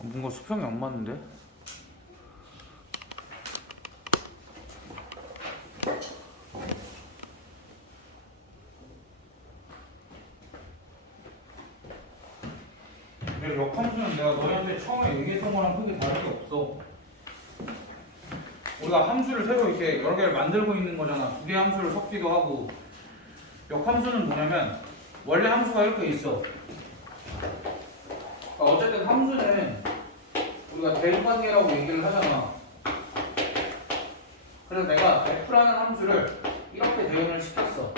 뭔가 수평이 안 맞는데? 근데 역함수는 내가 너희한테 처음에 얘기했던 거랑 크게 다를 게 없어. 우리가 함수를 새로 이렇게 여러 개를 만들고 있는 거잖아. 두 개의 함수를 섞기도 하고. 역함수는 뭐냐면 원래 함수가 이렇게 있어. 그러니까 어쨌든 함수는 우리가 대응관계라고 얘기를 하잖아. 그래서 내가 f라는 함수를 이렇게 대응을 시켰어.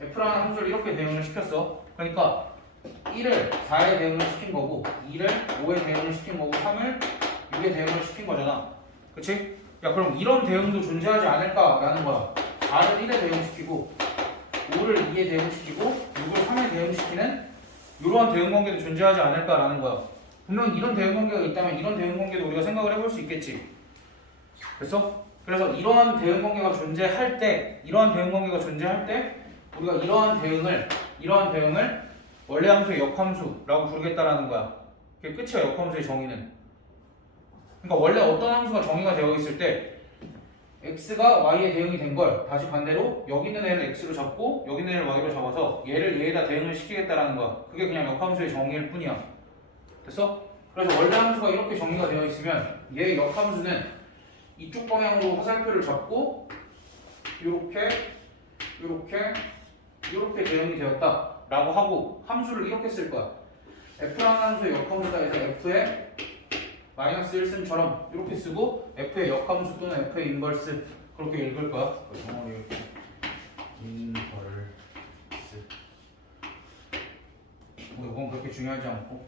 f라는 함수를 이렇게 대응을 시켰어. 그러니까 1을 4에 대응을 시킨 거고 2를 5에 대응을 시킨 거고 3을 6에 대응을 시킨 거잖아. 그치? 야 그럼 이런 대응도 존재하지 않을까라는 거야. 4를 1에 대응시키고 5를 2에 대응시키고 6을 3에 대응시키는 이러한 대응관계도 존재하지 않을까라는 거야. 분명 이런 대응관계가 있다면 이런 대응관계도 우리가 생각을 해볼 수 있겠지. 됐어? 그래서 이러한 대응관계가 존재할 때 우리가 이러한 대응을 원래 함수의 역함수라고 부르겠다라는 거야. 그게 끝이야. 역함수의 정의는. 그러니까 원래 어떤 함수가 정의가 되어 있을 때 x가 y에 대응이 된 걸 다시 반대로 여기 있는 애를 x로 잡고 여기 있는 애를 y로 잡아서 얘를 얘에다 대응을 시키겠다라는 거야. 그게 그냥 역함수의 정의일 뿐이야. 됐어? 그래서 원래 함수가 이렇게 정의가 되어 있으면 얘의 역함수는 이쪽 방향으로 화살표를 잡고 요렇게 대응이 되었다 라고 하고 함수를 이렇게 쓸 거야. f라는 함수의 역함수다 해서 f의 마이너스 1승처럼 이렇게 쓰고 f의 역함수 또는 f의 인버스 그렇게 읽을 거야. 정원이 이렇게 인버스 뭐 이건 그렇게 중요하지 않고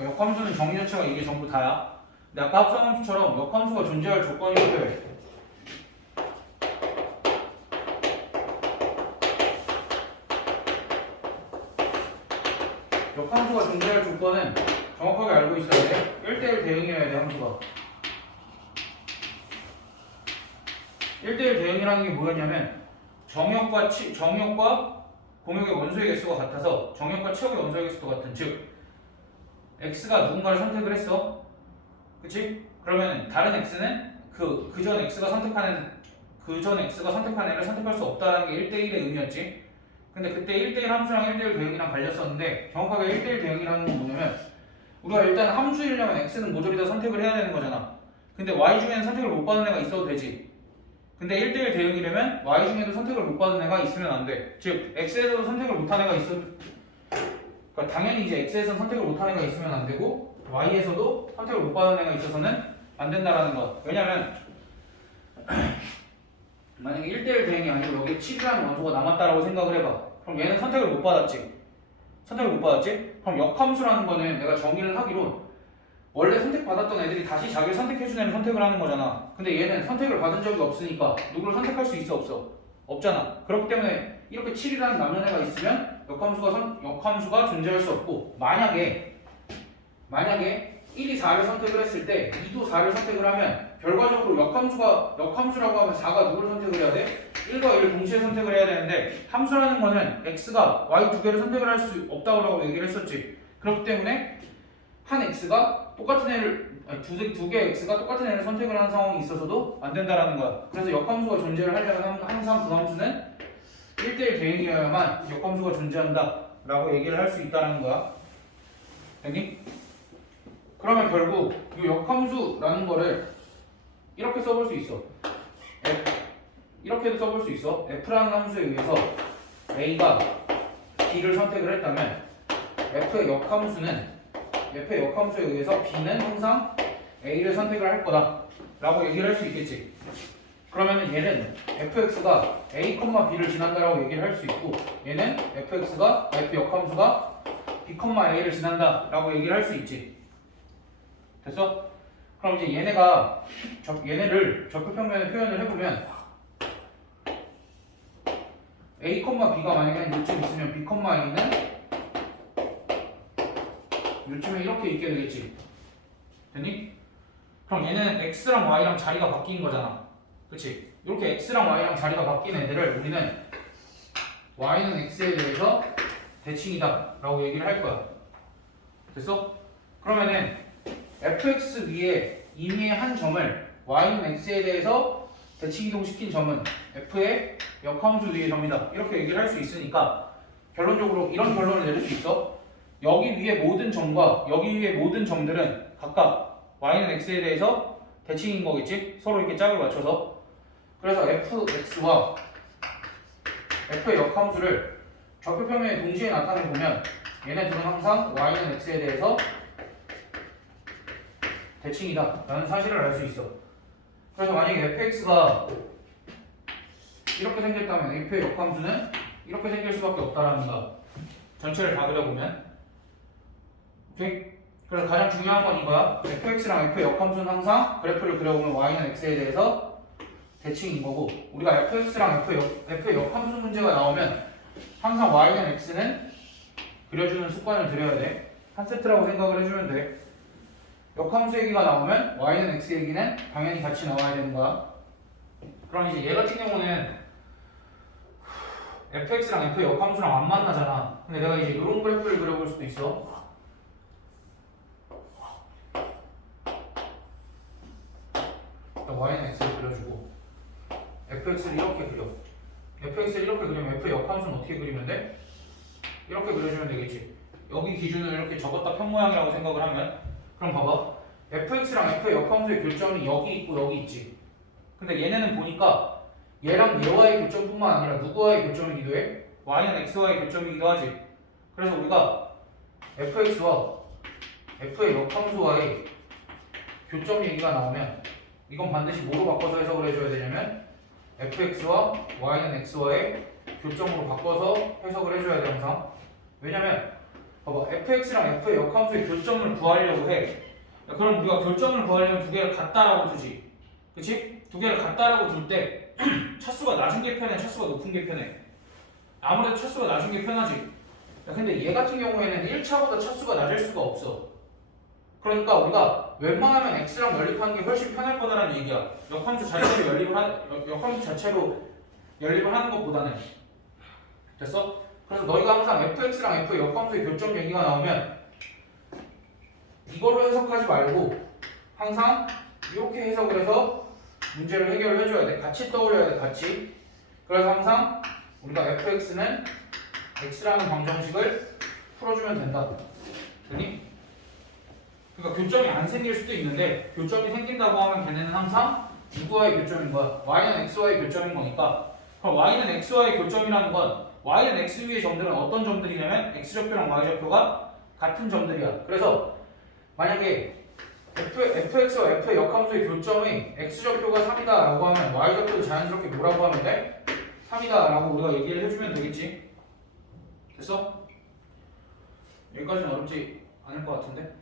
역함수는 정의 자체가 이게 전부 다야. 근데 아까 합성함수처럼 역함수가 존재할 조건이 필요해. 역함수가 존재할 조건은 정확하게 알고 있어야 돼. 1대1 대응이어야 돼, 함수가. 1대1 대응이라는 게 뭐였냐면 정역과 공역의 원소의 개수가 같아서 정역과 치역의 원소의 개수도 같은 즉 x가 누군가를 선택을 했어. 그치? 그러면 다른 x는 그전 x가 선택한 애를 선택할 수 없다는 게 1대1의 의미였지. 근데 그때 1대1 함수랑 1대1 대응이랑 갈렸었는데 정확하게 1대1 대응이라는 건 뭐냐면 우리가 일단 함수이려면 x는 모조리 다 선택을 해야 되는 거잖아. 근데 y 중에는 선택을 못 받은 애가 있어도 되지. 근데 1대1 대응이려면 y 중에도 선택을 못 받은 애가 있으면 안 돼. 즉 x에서도 선택을 못한 애가 그러니까 당연히 이제 x에서는 선택을 못한 애가 있으면 안 되고 y에서도 선택을 못 받은 애가 있어서는 안 된다라는 거. 왜냐면 만약에 1대1 대응이 아니고 여기에 7이라는 원소가 남았다라고 생각을 해봐. 그럼 얘는 선택을 못 받았지. 그럼 역함수라는 거는 내가 정의를 하기로 원래 선택받았던 애들이 다시 자기를 선택해준 애를 선택을 하는 거잖아. 근데 얘는 선택을 받은 적이 없으니까 누구를 선택할 수 있어 없어? 없잖아. 그렇기 때문에 이렇게 7이라는 남는 애가 있으면 역함수가 존재할 수 없고 만약에 1이 4를 선택을 했을 때 2도 4를 선택을 하면 결과적으로 역함수라고 하면 4가 누구를 선택을 해야 돼? 1과 1을 동시에 선택을 해야 되는데 함수라는 거는 x가 y 두 개를 선택을 할 수 없다고 얘기를 했었지. 그렇기 때문에 한 x가 똑같은 애를 두 개의 x가 똑같은 애를 선택을 하는 상황이 있어서도 안 된다라는 거야. 그래서 역함수가 존재를 하려면 항상 그 함수는 1대1 대응이어야만 역함수가 존재한다 라고 얘기를 할 수 있다는 거야. 됐니? 그러면 결국 이 역함수라는 거를 이렇게 써볼 수 있어. 이렇게도 써볼 수 있어. f라는 함수에 의해서 a가 b를 선택을 했다면 f의 역함수에 의해서 b는 항상 a를 선택을 할 거다 라고 얘기를 할 수 있겠지. 그러면 얘는 fx가 a, b를 지난다라고 얘기를 할 수 있고 얘는 f 역함수가 b, a를 지난다 라고 얘기를 할 수 있지. 됐어? 그럼 이제 얘네를 적극평면에 표현을 해보면 a, b가 만약에 요쯤 있으면 b, a는 요쯤에 이렇게 있게 되겠지. 됐니? 그럼 얘는 x랑 y랑 자리가 바뀐 거잖아. 그치? 이렇게 x랑 y랑 자리가 바뀐 애들을 우리는 y는 x에 대해서 대칭이다 라고 얘기를 할 거야. 됐어? 그러면은 fx 위에 임의의 한 점을 y는 x에 대해서 대칭 이동시킨 점은 f의 역함수 위의 점이다. 이렇게 얘기를 할 수 있으니까 결론적으로 이런 결론을 내릴 수 있어. 여기 위에 모든 점과 여기 위에 모든 점들은 각각 y는 x에 대해서 대칭인 거겠지? 서로 이렇게 짝을 맞춰서. 그래서 fx와 f의 역함수를 좌표평면에 동시에 나타내보면 얘네 둘은 항상 y는 x에 대해서 대칭이다 라는 사실을 알 수 있어. 그래서 만약에 fx가 이렇게 생겼다면 f의 역함수는 이렇게 생길 수밖에 없다라는 거. 전체를 다 그려보면. 오케이? 그래서 가장 중요한 건 이거야. fx랑 f의 역함수는 항상 그래프를 그려보면 y는 x에 대해서 대칭인 거고, 우리가 fx랑 f의 역함수 문제가 나오면 항상 y는 x는 그려주는 습관을 들여야 돼. 한 세트라고 생각을 해주면 돼. 역함수 얘기가 나오면 y는 x 얘기는 당연히 같이 나와야 되는 거야. 그럼 이제 얘 같은 경우는 fx랑 f의 역함수랑 안 만나잖아. 근데 내가 이제 이런 그래프를 그려볼 수도 있어. y는 x를 그려주고 fx를 이렇게 그려. fx를 이렇게 그리면 f의 역함수는 어떻게 그리면 돼? 이렇게 그려주면 되겠지. 여기 기준을 이렇게 적었다 편 모양이라고 생각을 하면, 그럼 봐봐. fx랑 f의 역함수의 교점이 여기 있고 여기 있지. 근데 얘네는 보니까 얘랑 얘와의 교점뿐만 아니라 누구와의 교점이기도 해? y는 x와의 교점이기도 하지. 그래서 우리가 fx와 f의 역함수와의 교점 얘기가 나오면 이건 반드시 뭐로 바꿔서 해석을 해줘야 되냐면 fx와 y는 x와의 교점으로 바꿔서 해석을 해줘야 돼 항상. 왜냐면 봐봐, fx랑 f의 역함수의 교점을 구하려고 해. 그럼 우리가 교점을 구하려면 두 개를 같다라고 두지. 그치? 두 개를 같다라고 둘 때 차수가 낮은 게 편해, 차수가 높은 게 편해? 아무래도 차수가 낮은 게 편하지. 근데 얘 같은 경우에는 1차보다 차수가 낮을 수가 없어. 그러니까 우리가 웬만하면 x랑 연립하는 게 훨씬 편할 거다라는 얘기야. 역함수 자체로 연립을 하는 것보다는. 됐어? 그래서 너희가 항상 fx랑 f의 역함수의 교점 얘기가 나오면 이걸로 해석하지 말고 항상 이렇게 해석을 해서 문제를 해결을 해줘야 돼. 같이 떠올려야 돼, 같이. 그래서 항상 우리가 fx는 x라는 방정식을 풀어주면 된다. 됐니? 그러니까 교점이 안 생길 수도 있는데 교점이 생긴다고 하면 걔네는 항상 누구와의 교점인 거야? y는 x와의 교점인 거니까. 그럼 y는 x와의 교점이라는 건 y는 x 위의 점들은 어떤 점들이냐면 x좌표랑 y좌표가 같은 점들이야. 그래서 만약에 fx와 f의 역함수의 교점이 x좌표가 3이다 라고 하면 y좌표도 자연스럽게 뭐라고 하면 돼? 3이다 라고 우리가 얘기를 해주면 되겠지. 됐어? 여기까지는 어렵지 않을 것 같은데?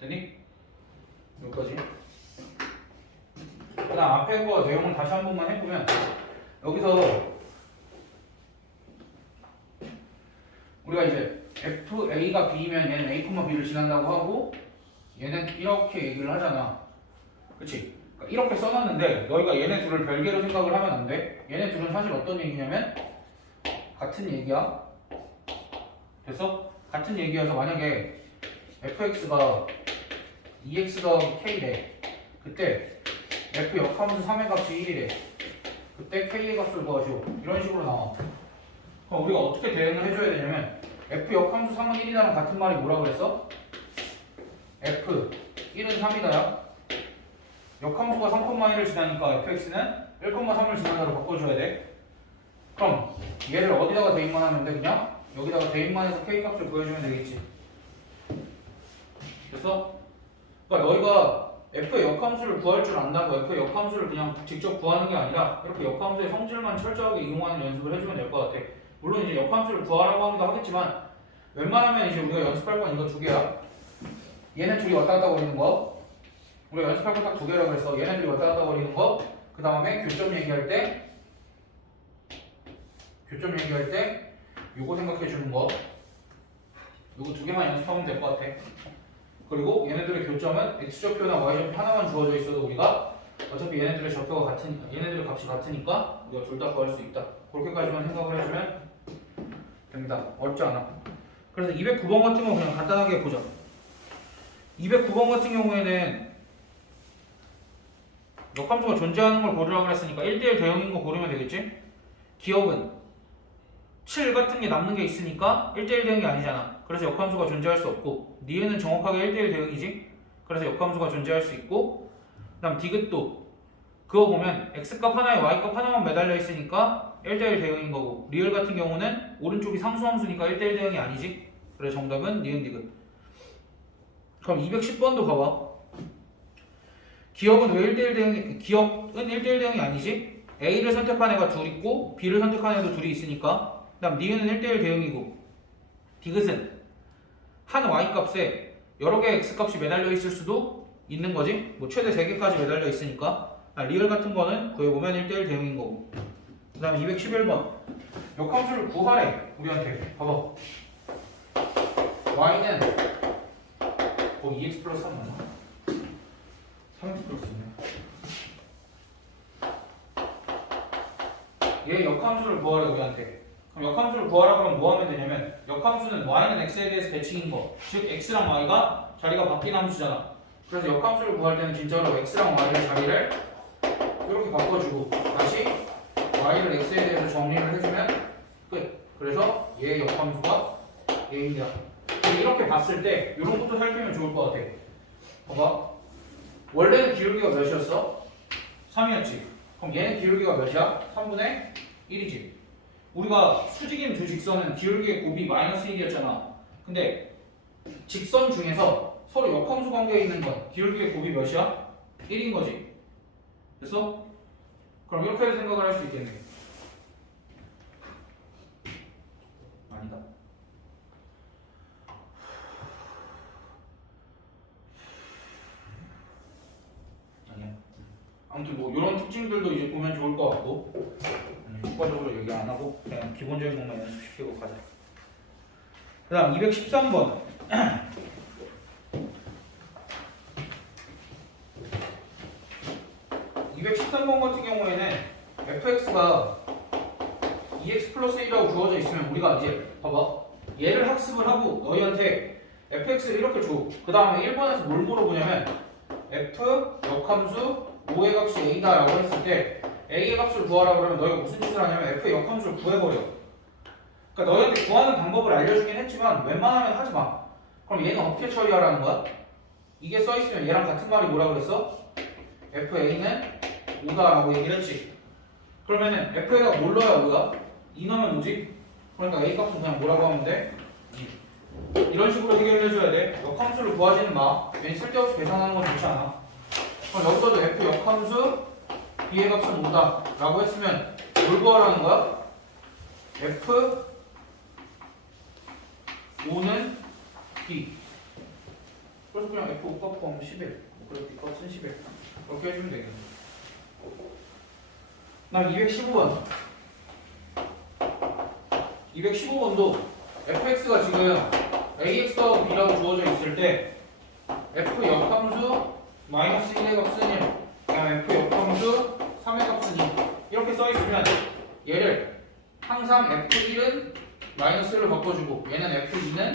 됐니? 여기까지. 그 다음 앞에 거 내용을 다시 한 번만 해보면 여기서 우리가 이제 FA가 B면 얘는 A, B를 지난다고 하고 얘는 이렇게 얘기를 하잖아. 그치? 그러니까 이렇게 써놨는데 너희가 얘네 둘을 별개로 생각을 하면 안 돼. 얘네 둘은 사실 어떤 얘기냐면 같은 얘기야. 됐어? 같은 얘기여서 만약에 fx가 2x 더하기 k래. 그때 f 역함수 3의 값이 1이래. 그때 k의 값을 구하시오. 이런 식으로 나와. 그럼 우리가 어떻게 대응을 해줘야 되냐면 f 역함수 3은 1이다랑 같은 말이 뭐라 그랬어? f 1은 3이다야. 역함수가 3,1을 지나니까 fx는 1,3을 지나다로 바꿔줘야 돼. 그럼 얘를 어디다가 대입만 하면 돼? 그냥 여기다가 대입만 해서 k값을 구해주면 되겠지. 됐어? 그러니까 너희가 f의 역함수를 구할 줄 안다고 f의 역함수를 그냥 직접 구하는 게 아니라 이렇게 역함수의 성질만 철저하게 이용하는 연습을 해주면 될 것 같아. 물론 이제 역함수를 구하라고 하기도 하겠지만 웬만하면 이제 우리가 연습할 건 이거 두 개야. 얘네 둘이 왔다 갔다 거리는 거. 우리가 연습할 건 딱 두 개라고 했어. 얘네 둘이 왔다 갔다 거리는 거. 그 다음에 교점 얘기할 때 요거 생각해 주는 거. 요거 두 개만 연습하면 될 것 같아. 그리고 얘네들의 교점은 x좌표나 y좌표 하나만 주어져 있어도 우리가 어차피 얘네들의 좌표가 같으니까, 얘네들의 값이 같으니까 우리가 둘 다 구할 수 있다. 그렇게까지만 생각을 해주면 됩니다. 어렵지 않아. 그래서 209번 같은 거 그냥 간단하게 보자. 209번 같은 경우에는 역함수가 존재하는 걸 고르라고 그랬으니까 1대1 대응인 거 고르면 되겠지? 기억은 7 같은 게 남는 게 있으니까 1대1 대응이 아니잖아. 그래서 역함수가 존재할 수 없고 니은은 정확하게 1대1 대응이지. 그래서 역함수가 존재할 수 있고 그 다음 디귿도 그거 보면 x값 하나에 y값 하나만 매달려 있으니까 1대1 대응인 거고 리을 같은 경우는 오른쪽이 상수함수니까 1대1 대응이 아니지. 그래서 정답은 니은 디귿. 그럼 210번도 봐봐. 기억은 왜 1대1 대응이 기억은 1대1 대응이 아니지? A를 선택한 애가 둘 있고 B를 선택한 애도 둘이 있으니까 그 다음 니은은 1대1 대응이고 디귿은 한 y값에 여러 개의 x값이 매달려 있을 수도 있는 거지. 뭐 최대 3개까지 매달려 있으니까 리을 같은 거는 구해보면 1대1 대응인 거고 그 다음에 211번 역함수를 구하래 우리한테. 봐봐. y는 거기 2x 플러스 3 맞나? 3x 플러스네. 얘 역함수를 구하래 우리한테. 그럼 역함수를 구하라 그러면 뭐 하면 되냐면 역함수는 y는 x에 대해서 대칭인 거. 즉 x랑 y가 자리가 바뀐 함수잖아. 그래서 역함수를 구할 때는 진짜로 x랑 y를 자리를 이렇게 바꿔주고 다시 y를 x에 대해서 정리를 해주면 끝. 그래서 얘의 역함수가 얘입니다. 이렇게 봤을 때 이런 것도 살피면 좋을 것 같아. 봐봐. 원래는 기울기가 몇이었어? 3이었지. 그럼 얘는 기울기가 몇이야? 3분의 1이지. 우리가 수직인 두 직선은 기울기의 곱이 마이너스 1이었잖아. 근데 직선 중에서 서로 역함수 관계에 있는 건 기울기의 곱이 몇이야? 1인 거지. 됐어? 그럼 이렇게 생각을 할 수 있겠네. 아니다. 아니야. 아무튼 뭐 이런 특징들도 이제 보면 좋을 것 같고 추가적으로 얘기 안 하고 그냥 기본적인 것만 연습시키고 가자. 그 다음 213번. 213번 같은 경우에는 fx가 2x 플러스 1이라고 주어져 있으면 우리가 이제 봐봐. 얘를 학습을 하고 너희한테 fx를 이렇게 줘. 그 다음에 1번에서 뭘 물어보냐면 f 역함수 5의 값이 a다 라고 했을 때 a의 값을 구하라 그러면 너희가 무슨 짓을 하냐면 f의 역함수를 구해버려. 그러니까 너희한테 구하는 방법을 알려주긴 했지만 웬만하면 하지 마. 그럼 얘는 어떻게 처리하라는 거야? 이게 써있으면 얘랑 같은 말이 뭐라 그랬어? fa는 5다 라고 얘기를 했지. 그러면은 f에다가 뭘 넣어야 5야? 2 넣으면 뭐지? 그러니까 a 값은 그냥 뭐라고 하면 돼? 2. 이런 식으로 해결해줘야 돼. 역함수를 구하지는 마. 괜히 쓸데없이 계산하는 건 좋지 않아. 그럼 여기서도 f 역함수 b의 값은 5다 라고 했으면 뭘 구하라는 거야? f 5는 b. 그래서 그냥 f 5값 구하면 11. 그래서 b 값은 11. 이렇게 해주면 되겠네. 다음 215번. 215번도 fx가 지금 ax 더하기 b라고 주어져 있을 때 f 역함수 마이너스 1의 값은 1, 그다음 f 역함수 3의 값은 2 이렇게 써있으면 얘를 항상 f1은 마이너스 1로 바꿔주고 얘는 f2는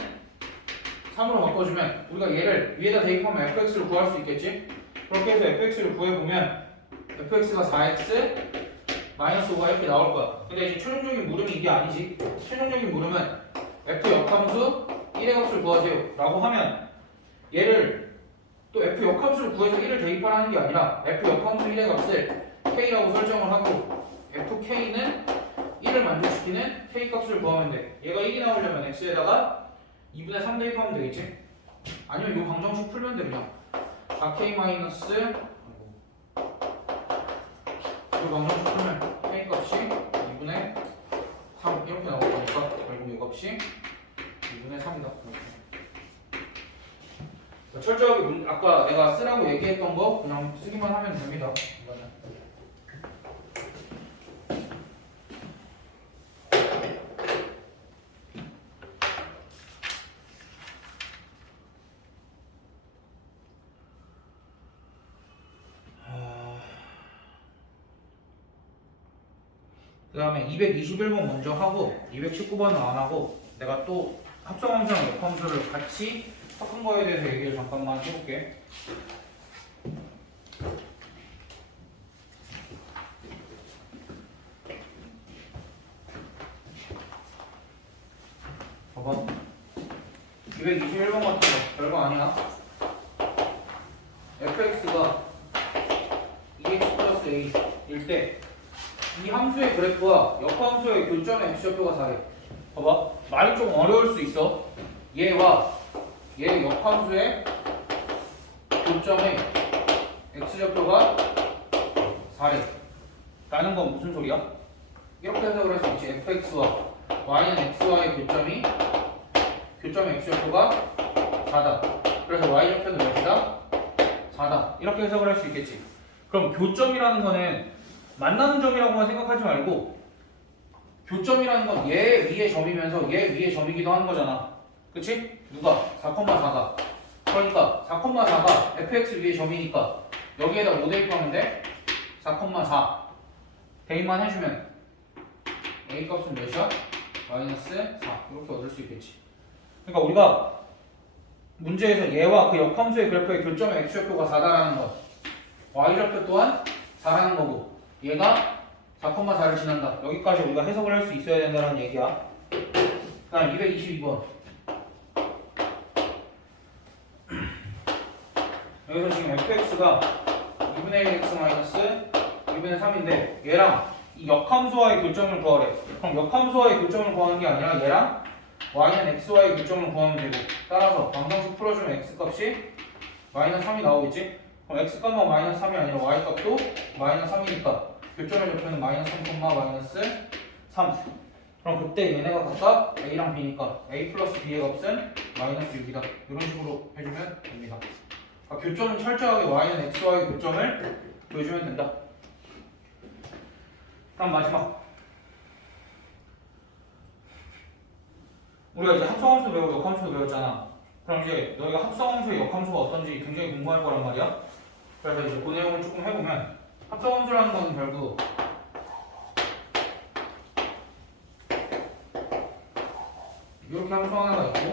3으로 바꿔주면 우리가 얘를 위에다 대입하면 fx를 구할 수 있겠지? 그렇게 해서 fx를 구해보면 fx가 4x 마이너스 5가 이렇게 나올 거야. 근데 이제 최종적인 물음이 이게 아니지. 최종적인 물음은 f 역함수 1의 값을 구하세요 라고 하면 얘를 또 f 역함수를 구해서 1을 대입하라는 게 아니라 f 역함수 1의 값을 k라고 설정을 하고 fk는 1을 만족시키는 k 값을 구하면 돼. 얘가 1이 나오려면 x에다가 2분의 3 대입하면 되겠지? 아니면 이 방정식 풀면 돼 그냥 4k 마이너스 이 방정식 풀면 k 값이 2분의 3 이렇게 나올 거니까 결국 이 값이 2분의 3이다. 철저하게 아까 내가 쓰라고 얘기했던 거 그냥 쓰기만 하면 됩니다. 그 다음에 221번 먼저 하고 219번은 안 하고 내가 또 합성함수랑 역함수를 같이 섞은 거에 대해서 얘기를 잠깐만 해볼게. 봐봐. 221번 같은 거 별거 아니야. fx가 2x 플러스 a일 때 이 함수의 그래프와 역함수의 교점의 x좌표가 4래. 봐봐. 말이 좀 어려울 수 있어. 얘와 얘 역함수의 교점의 x좌표가 4래. 라는 건 무슨 소리야? 이렇게 해석을 할 수 있지. fx와 y는 x와의 교점의 x좌표가 4다. 그래서 y좌표는 몇이다? 4다. 이렇게 해석을 할 수 있겠지. 그럼 교점이라는 거는 만나는 점이라고만 생각하지 말고 교점이라는 건 얘 위의 점이면서 얘 위의 점이기도 하는 거잖아. 그치? 누가? 4,4가. 그러니까 4,4가 fx 위의 점이니까 여기에다 뭐 대입하면 돼? 4,4 대입만 해주면 a 값은 몇이야? 마이너스 4 이렇게 얻을 수 있겠지. 그러니까 우리가 문제에서 얘와 그 역함수의 그래프의 교점의 x좌표가 4다라는 것, y좌표 또한 4라는 거고 얘가 4,4를 지난다. 여기까지 우리가 해석을 할 수 있어야 된다는 얘기야. 그 다음 222번. 여기서 지금 fx가 2분의 1x 마이너스 2분의 3인데 얘랑 이 역함수와의 교점을 구하래. 그럼 역함수와의 교점을 구하는 게 아니라 얘랑 y는 x와의 교점을 구하면 되고 따라서 방정식 풀어주면 x값이 마이너스 3이 나오겠지? 그럼 x값만 마이너스 3이 아니라 y값도 마이너스 3이니까 교점의 좌표는 마이너스 3, 마이너스 3. 그럼 그때 얘네가 각각 a랑 b니까 a 플러스 b의 값은 마이너스 6이다. 이런 식으로 해주면 됩니다. 교점은 철저하게 y는 x와의 교점을 보여주면 된다. 다음 마지막. 우리가 이제 합성함수 배우고 역함수도 배웠잖아. 그럼 이제 너희가 합성함수의 역함수가 어떤지 굉장히 궁금할 거란 말이야. 그래서 이제 그 내용을 조금 해보면 합성함수라는 건 결국 이렇게 함수 하나가 있고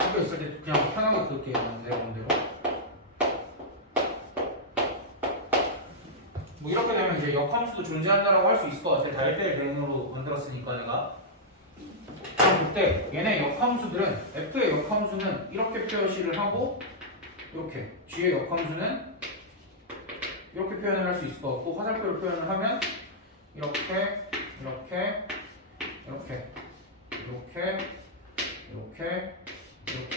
이렇게 있을 때 그냥 편하게 그렇게 얘기하면 돼. 뭐 이렇게 되면 이제 역함수도 존재한다라고 할 수 있을 것 같아. 다일대일 대응으로 만들었으니까 내가. 그럼 그때 얘네 역함수들은 f의 역함수는 이렇게 표시를 하고 이렇게 g의 역함수는 이렇게 표현을 할 수 있을 것 같고 화살표로 표현을 하면 이렇게 이렇게 이렇게 이렇게 이렇게 이렇게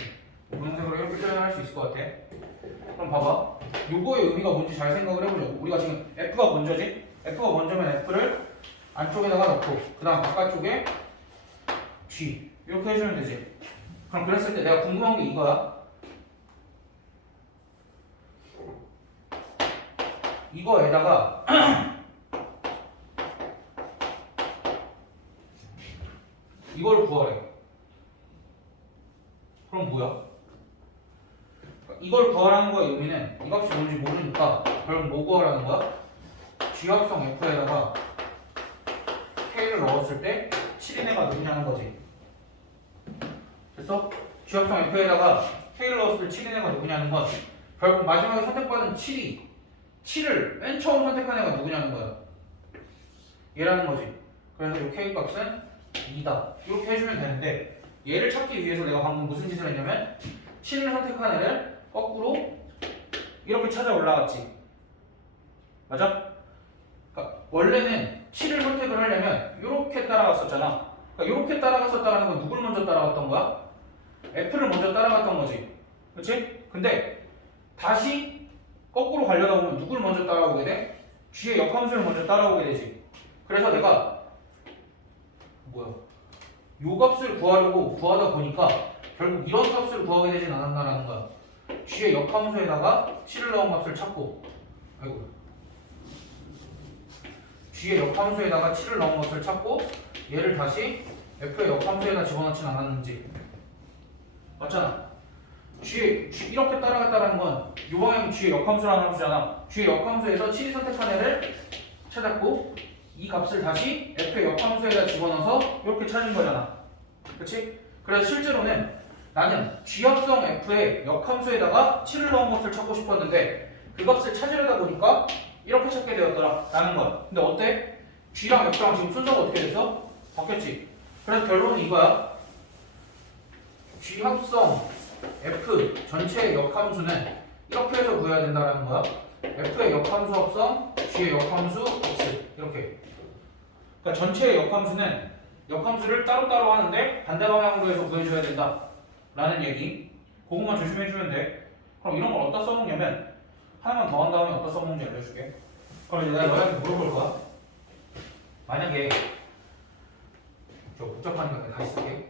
모양색으로 이렇게 표현을 할 수 있을 것 같아. 그럼 봐봐. 요거의 의미가 뭔지 잘 생각을 해보자고. 우리가 지금 F가 먼저지? F가 먼저면 F를 안쪽에다가 넣고 그 다음 바깥쪽에 G 이렇게 해주면 되지. 그럼 그랬을 때 내가 궁금한 게 이거야. 이거에다가 이걸 구하래. 그럼 뭐야? 이걸 구하라는 거의 의미는 이 값이 뭔지 모르니까 그럼 뭐 구하라는 거야? G합성 F에다가 K를 넣었을 때 7인 애가 누구냐는 거지. 됐어? G합성 F에다가 K를 넣었을 때 7인 애가 누구냐는 건 결국 마지막에 선택받은 7을 맨 처음 선택한 애가 누구냐는 거야. 얘라는 거지. 그래서 이 K 값은 2다. 이렇게 해주면 되는데 얘를 찾기 위해서 내가 방금 무슨 짓을 했냐면 7을 선택한 애를 거꾸로 이렇게 찾아 올라갔지. 맞아? 그러니까 원래는 7을 선택을 하려면 이렇게 따라갔었잖아. 그러니까 이렇게 따라갔었다는 건 누굴 먼저 따라갔던 거야? F를 먼저 따라갔던 거지. 그렇지? 근데 다시 거꾸로 가려다 보면 누굴 먼저 따라오게 돼? G의 역함수를 먼저 따라오게 되지. 그래서 내가 요 값을 구하려고 구하다 보니까 결국 이런 값을 구하게 되진 않았나라는 거야. G의 역함수에다가 7을 넣은 값을 찾고 G의 역함수에다가 7을 넣은 값을 찾고 얘를 다시 F의 역함수에다 집어넣진 않았는지. 맞잖아. 이렇게 따라갔다는 건 이 방향이 G의 역함수라는 함수잖아. G의 역함수에서 7이 선택한 애를 찾았고 이 값을 다시 F의 역함수에다 집어넣어서 이렇게 찾은 거잖아. 그렇지? 그래서 실제로는 나는 G합성 F의 역함수에다가 7을 넣은 값을 찾고 싶었는데 그 값을 찾으려다 보니까 이렇게 찾게 되었더라 라는 거야. 근데 어때? G랑 F랑 지금 순서가 어떻게 됐어? 바뀌었지? 그래서 결론은 이거야. G합성 F 전체의 역함수는 이렇게 해서 구해야 된다는 거야. F의 역함수 합성 G의 역함수 X 이렇게. 그러니까 전체의 역함수는 역함수를 따로따로 하는데 반대 방향으로 해서 구해줘야 된다 라는 얘기. 그것만 조심해주면 돼. 그럼 이런 걸 어디다 써먹냐면 하나만 더 한 다음에 어디다 써먹는지 알려줄게. 그럼 이제 내가 너한테 물어볼 거야. 만약에 저 복잡하니까 내가 다시 쓸게.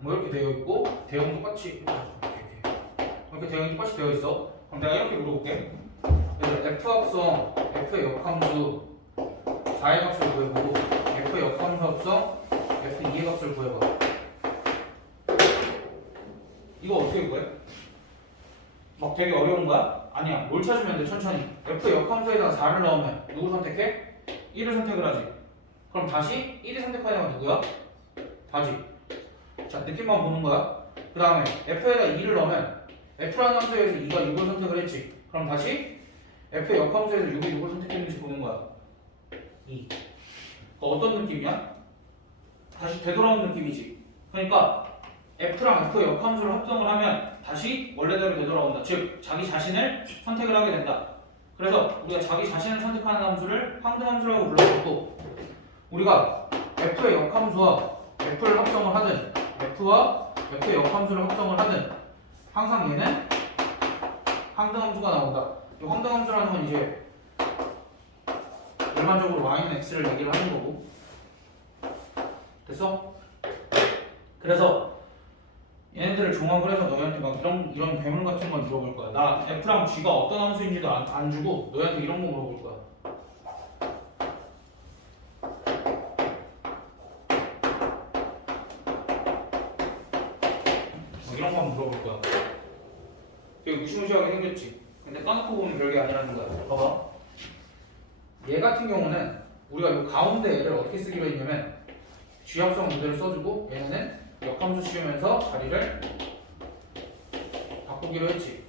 뭐 이렇게 되어 있고 대응도 똑같이 이렇게 대응이 똑같이 되어 있어. 그럼 내가 이렇게 물어볼게. F 합성 F의 역함수 4의 값을 구해보고 F의 역함수 합성 F2의 값을 구해봐. 이거 어떻게 구해? 막 되게 어려운 거야? 아니야. 뭘 찾으면 돼 천천히. F의 역함수에다가 4를 넣으면 누구 선택해? 1을 선택을 하지. 그럼 다시 1을 선택하는 건 누구야? 다지. 자, 느낌만 보는 거야. 그 다음에 F에다 2를 넣으면 F라는 함수에서 2가 6을 선택을 했지. 그럼 다시 F의 역함수에서 6이 6을 선택했는지 보는 거야. 2. 어떤 느낌이야? 다시 되돌아오는 느낌이지. 그러니까 F랑 F의 역함수를 합성을 하면 다시 원래대로 되돌아온다. 즉 자기 자신을 선택을 하게 된다. 그래서 우리가 자기 자신을 선택하는 함수를 항등함수라고 불러줬고 우리가 F의 역함수와 F를 합성을 하든 F와 F의 역함수를 합성을 하든 항상 얘는 항등함수가 나온다. 이 항등함수라는 건 이제 일반적으로 y는 x를 얘기를 하는 거고. 됐어? 그래서 얘네들을 종합을 해서 너희한테 막 이런 괴물 같은 걸 물어볼 거야. 나 F랑 G가 어떤 함수인지도 안 주고 너희한테 이런 거 물어볼 거야. 이런 거 한번 물어볼 거야. 되게 무시무시하게 생겼지? 근데 까놓고 보면 별게 아니라는 거야. 봐봐. 얘 같은 경우는 우리가 이 가운데 얘를 어떻게 쓰기로 했냐면 G합성 모델을 써주고 얘네는 역함수 씌우면서 자리를 바꾸기로 했지.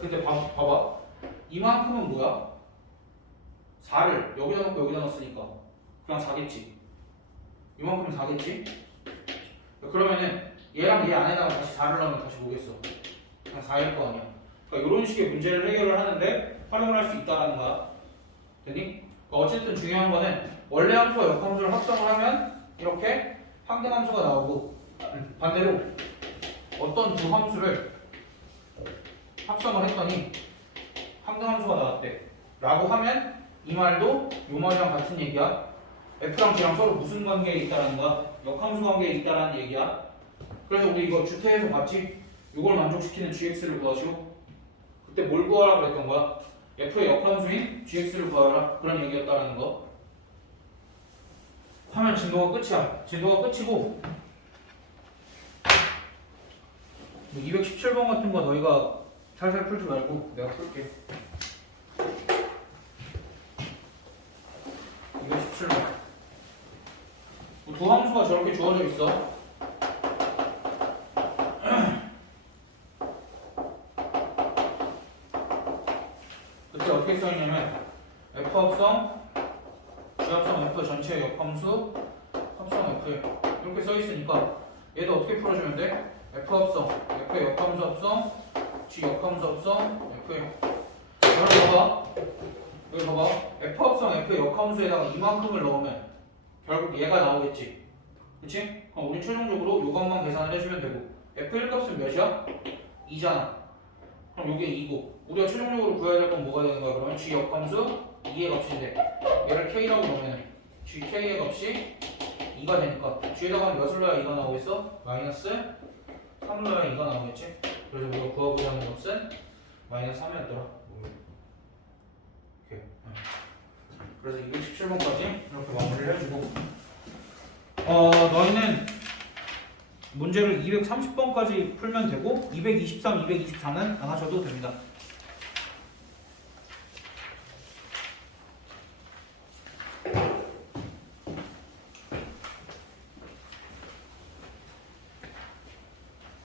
근데 봐봐. 이만큼은 뭐야? 4를 여기다 넣고 여기다 넣었으니까 그냥 4겠지. 이만큼은 4겠지? 그러면은 얘랑 얘 안에다가 다시 4를 넣으면 다시 뭐겠어? 그냥 4일 거 아니야. 그러니까 이런 식의 문제를 해결을 하는데 활용을 할 수 있다는 거야. 됐니? 어쨌든 중요한 거는 원래 함수와 역함수를 합성을 하면 이렇게 항등함수가 나오고 반대로 어떤 두 함수를 합성을 했더니 항등함수가 나왔대 라고 하면 이 말도 이 말이랑 같은 얘기야. F랑 G랑 서로 무슨 관계에 있다라는 거야? 역함수 관계에 있다라는 얘기야. 그래서 우리 이거 주태에서 봤지? 이걸 만족시키는 gx를 구하시오. 그때 뭘 구하라 그랬던 거야? F의 역함수인 gx를 구하라 그런 얘기였다라는 거. 하면 진도가 끝이야. 진도가 끝이고 217번 같은 거 너희가 살살 풀지 말고 내가 풀게. 217번 두 함수가 저렇게 주어져 있어. 그때 어떻게 써있냐면 F 합성 G합성 F 전체의 역함수 합성 F 이렇게 써있으니까 얘도 어떻게 풀어주면 돼? F 합성 F의 역함수 합성 G 역함수 합성 F. 여기 봐봐. F 합성 F의 역함수에다가 이만큼을 넣으면 결국 얘가 나오겠지. 그치? 그럼 우리 최종적으로 요것만 계산을 해주면 되고 F 1값은 몇이야? 2잖아. 그럼 요게 2고 우리가 최종적으로 구해야 될 건 뭐가 되는 거야? 그러면 G 역함수 2의 값인데 얘를 K라고 넣으면 GK의 값이 2가 되니까 G에다가 몇을 넣어야 2가 나오겠어? 마이너스 3을 넣어야 2가 나오겠지? 그래서 우리가 구하고자 하는 값은 마이너스 3이었더라. 이렇게. 그래서 217번까지 이렇게 마무리를 해주고 너희는 문제를 230번까지 풀면 되고 223, 224는 안 하셔도 됩니다.